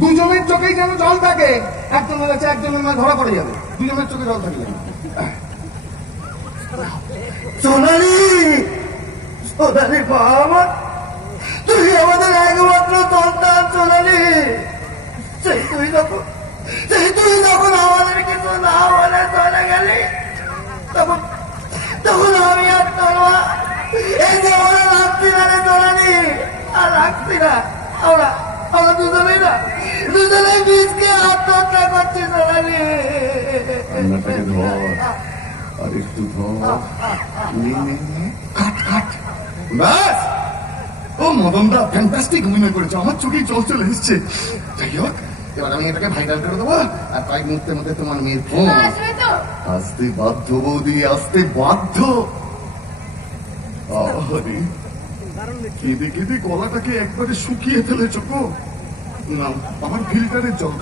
দুজনের চোখেই যেন জল থাকে। একজনের কাছে একজনের মাঝে ধরা পড়ে যাবে, দুজনের চোখে জল থাকবে। সোনালি, সোনালি বাবা, তুই আমাদের একমাত্র সন্তান সোনালি। সেই তুই যখন আমাদের কিছু না বলে চলে গেলি, তখন আমি আর তোর মা এই জীবনে রাখছি না রে সোনালি, আর রাখছি না। আমরা দুজনেই বীজকে আত্মহত্যা করছি সোনালি। আর একটু ব্যাস। ও মদনদা ফ্যান্টাস্টিক অভিনয় করেছে, আমার চোখেই জল চলে এসছে। যাই হোক, এবার আমি এটাকে ভাইরাল করে দেবো, আর কয়েক মুহূর্তের মধ্যে তোমার মেয়ের ফোন আসতে বাধ্য। বৌদি আসতে বাধ্য। কেঁদে কেঁদে গলাটাকে একবারে শুকিয়ে ফেলেছ গো। না, আমার ফিল্টারের জল